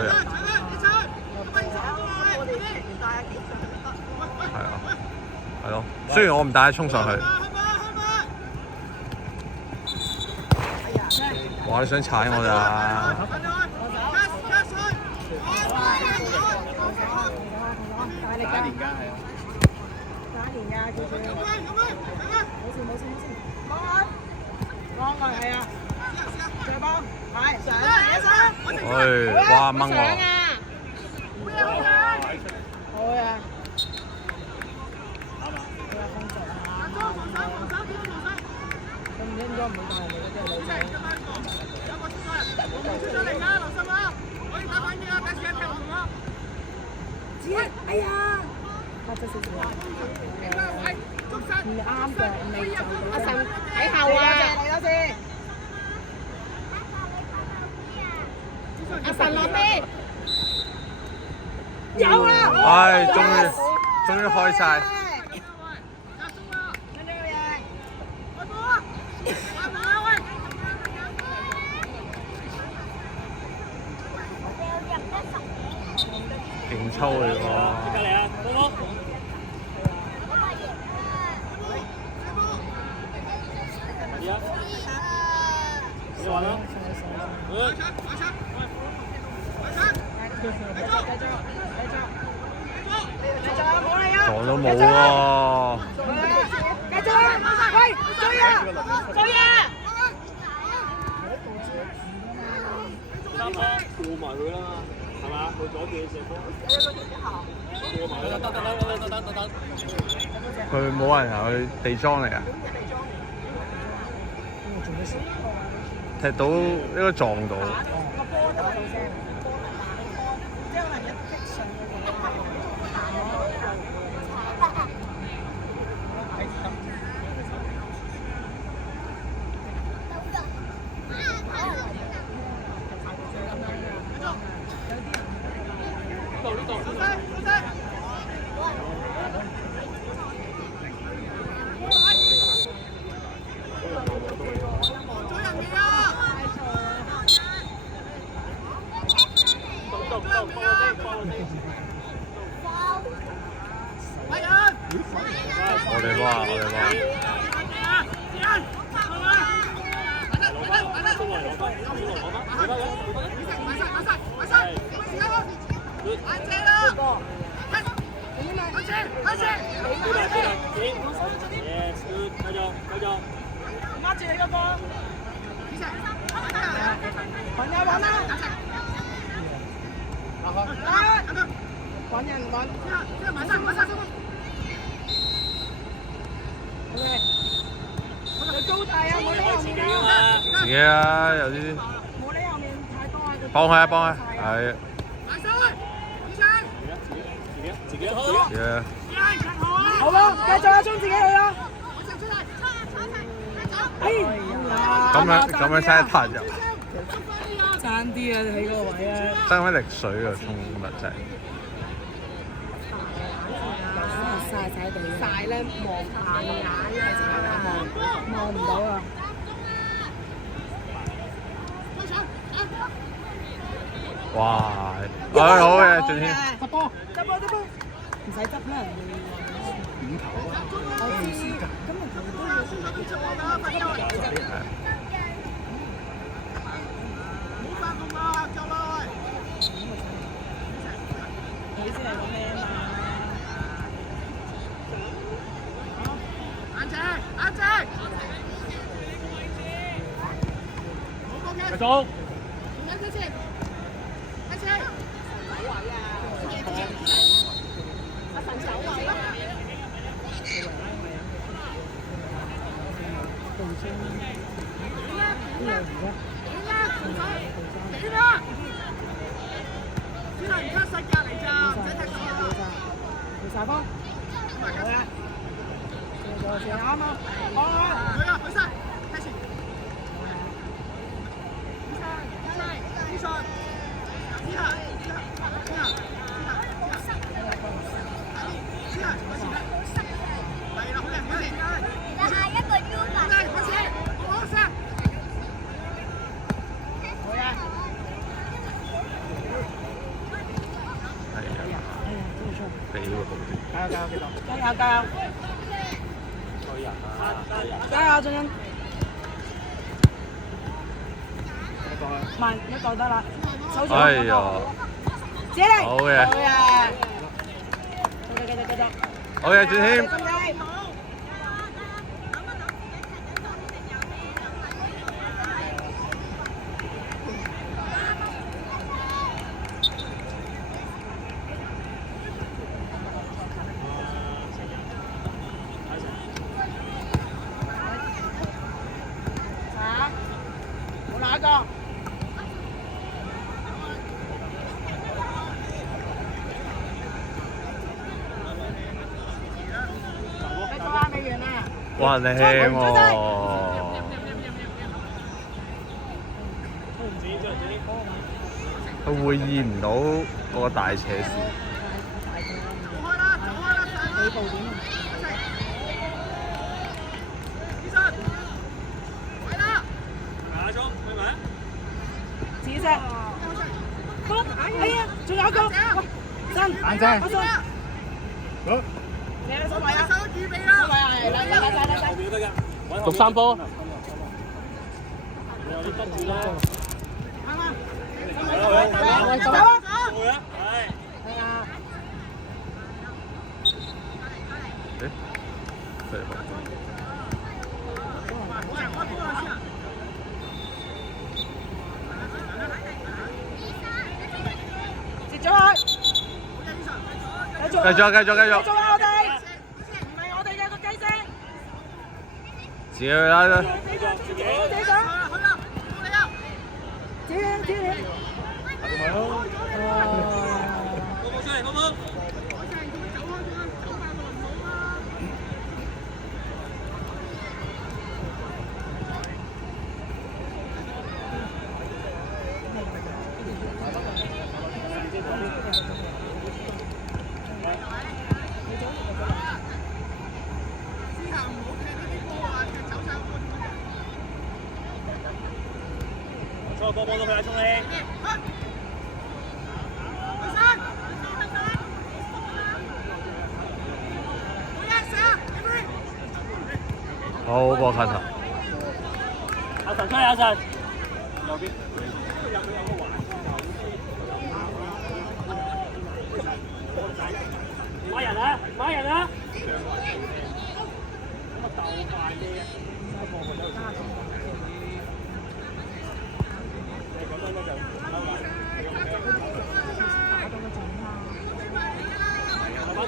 去啊！係啊，係咯。雖然我唔帶衝上去。哇！你想踩我咋？打連㗎係啊！打連㗎叫佢。冇事，幫佢係啊！再幫，係上一上。喂！哇！掹我！好啊！咁應該唔會帶人哋嗰啲女仔。哎呀！發咗少少啊！唔啱嘅，未就阿神喺後啊！嚟多次。阿神落邊？有啊！唉，終於開晒。勁抽嚟喎！隔離啊，波波。你話啦？撞到冇喎！繼續啊！喂，追啊！三波過埋佢啦，係嘛？佢左邊射波。過埋佢，等。佢冇人行去地裝嚟啊！踢到呢個撞到。我哋哇！握住你個波，揾啊！揾人揾，你高大啊！冇你後面啊！自己啊，有啲冇你後面太多啊！幫佢，係。自己好。好咯，繼續啊，衝自己去啦！咁樣先一彈入。爭啲啊！喺嗰個位啊！爭翻力水啊！衝物真係。曬地，曬咧望眼啊！望唔到啊！哇！好嘅，俊軒。執波，唔使執啦，點球啊！我知，今日球都有你先係講咩啊嘛？繼續。晒波，好啦，射啱啊！佢啊，佢晒，開始。會好啲。加油加油，加油加油！對人啊！加油，俊欣！慢一個得啦，手住。哎呀！自己嚟。好嘅。好嘅。繼續。好嘅，轉謙。冇哪個？哇，靚喎！佢會意唔到嗰個大斜線。幾步點？紫色。哎呀，仲有一個。新。眼睛。好。你有手位啊？預備啦！嚟。讀三波。你有啲跟住啦。啱啊！走啊！係。係啊。誒，對吧？接咗佢。繼續啊！我哋。唔係我哋嘅個雞聲。自己去啦。自己上。自己。幫到佢啊，聰氣！好波卡塔。阿神吹阿神，右邊。買人啊！買人啊！乜鬥快啲啊！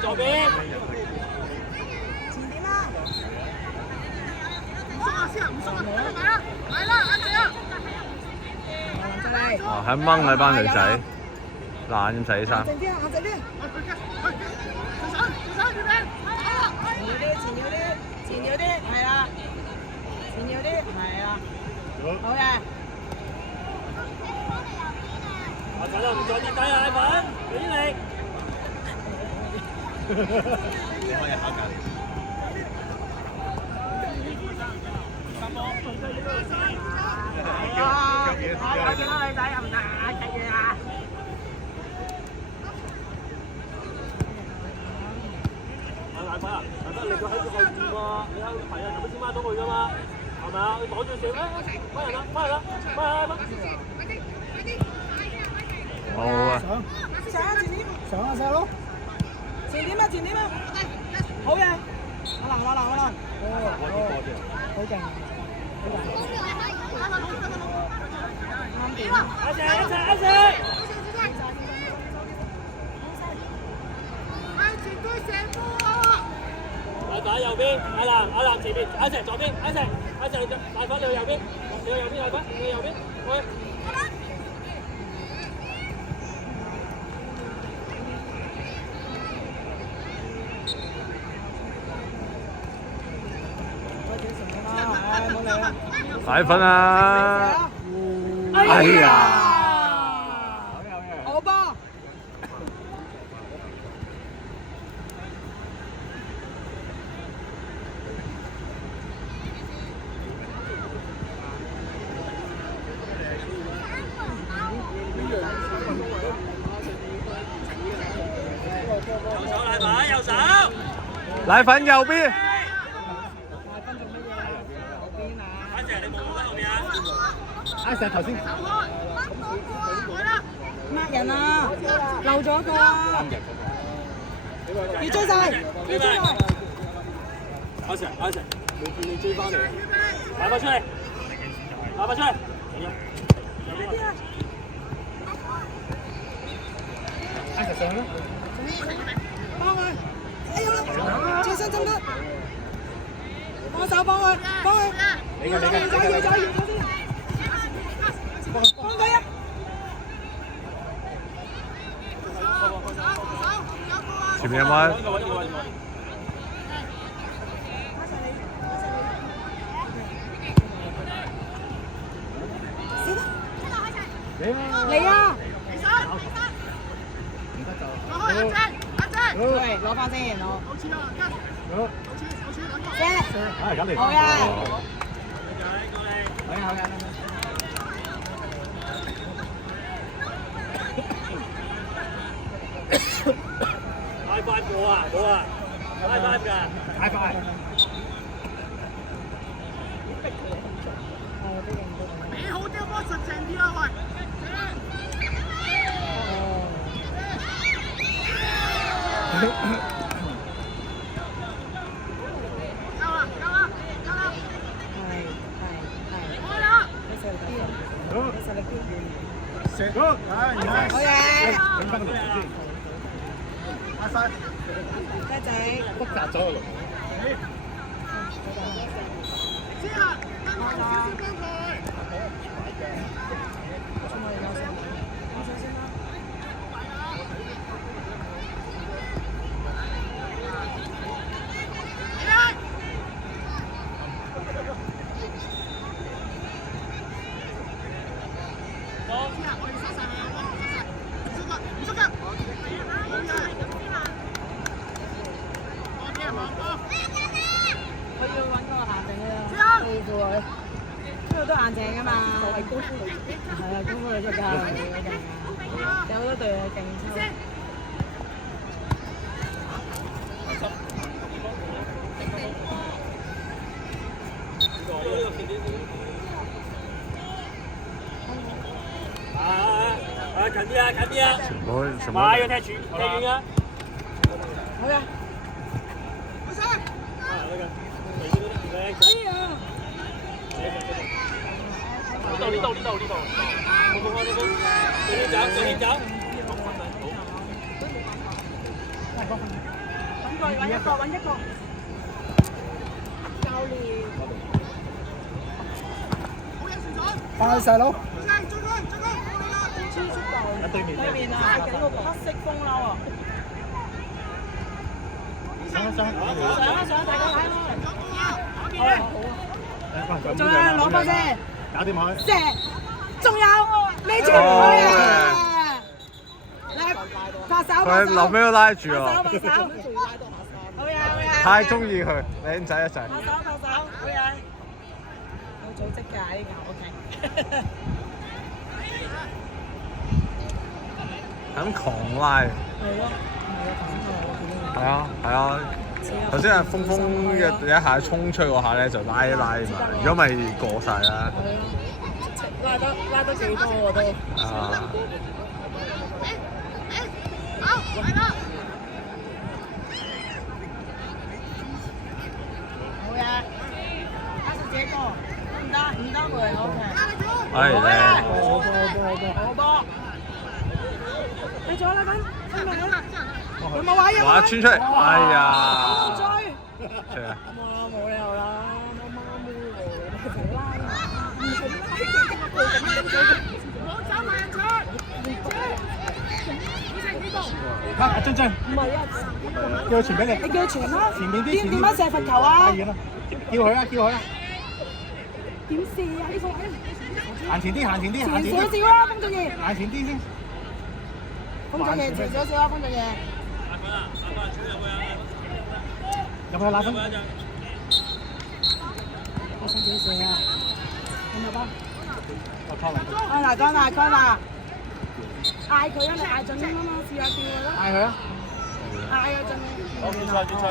左邊。前點啦！唔縮啊！嚟啦！阿姐啊！哦，喺掹佢班女仔，懶仔衫。靜啲啊！靜啲。前腰啲，係啦。前腰啲，係啊。好嘅。阿仔啊，唔再跌低啊，阿粉，俾你。你可以考隔離。我見到女仔又唔得計嘢啊！大鬼啊！大得你佢喺後邊喎，你睇係啊，咁先掹到佢噶嘛，係咪啊？你擋住少咧，翻人啦，翻人啦，翻人啦！好啊！上啊前點，上啊細佬，前點啊前點啊，好嘅，阿能，好勁，啱點，一齊，前隊射波啊！大粉右邊，阿南前面，一齊左邊，一齊，大粉你去右邊，大粉你去右邊，去。大分啊！哎呀！好波！手手嚟！牌右手。奶粉右邊。阿姐，你冇喺後邊啊？阿石頭先呃人啊，漏咗個啊！要追晒，要追晒！阿姐，冇見你追翻嚟，打翻出嚟，打翻出嚟。阿石上啦，幫佢！哎呀，轉身得唔得？幫手幫佢，幫佢！要咗先！幫佢啊！前面有冇？嚟啊！喂，攞翻先，攞。咁嚟，好嘅。好嘅。High five 冇啊，High five 㗎。High five。你好啲波實淨啲啊，喂！好嘢！阿生，雞仔，複雜咗咯。我要揾個硬淨嘅，對付佢。呢度都硬淨噶嘛。係高夫嚟，係啊，高夫嚟出㗎，有好多隊係勁抽。近啲啊，近啲啊！全部快要踢遠啊！好嘅。哎呀！呢度，對面走。揾一個。教練。快細佬。對面啊，緊個黑色風褸啊！上，大家睇開。好啊，仲有攞波先，搞掂佢。射，仲有呢條好嘢！嚟拍手，佢後尾都拉住拍手，喎，好嘢！太中意佢，靚仔一齊。拍手，好嘢！有組織㗎呢個 OK。咁狂拉。係咯，係啊，頭先係風嘅一下衝出嗰下咧，就拉一拉嘛，如果咪過晒啦。拉得幾多我都。啊！好嘢，加實這個，唔得佢 OK。係靚。好波。你做啦，咁佢冇位啊！哇！穿出嚟，哎呀！追！係啊！冇理由啦，阿俊，唔係啊，叫佢傳俾你。你叫佢傳啦。前面啲。點樣射罰球啊？叫佢啊！點射啊？呢個行前啲。前少少啦，風俊傑。行前啲先。風俊傑前少少啦，風俊傑。入去拉分。我想自己射啊！咁咪吧。乾啦。嗌佢啊！你嗌準啲啊嘛，試下叫佢咯。嗌佢啊！嗌啊，真係。好，轉賽轉賽。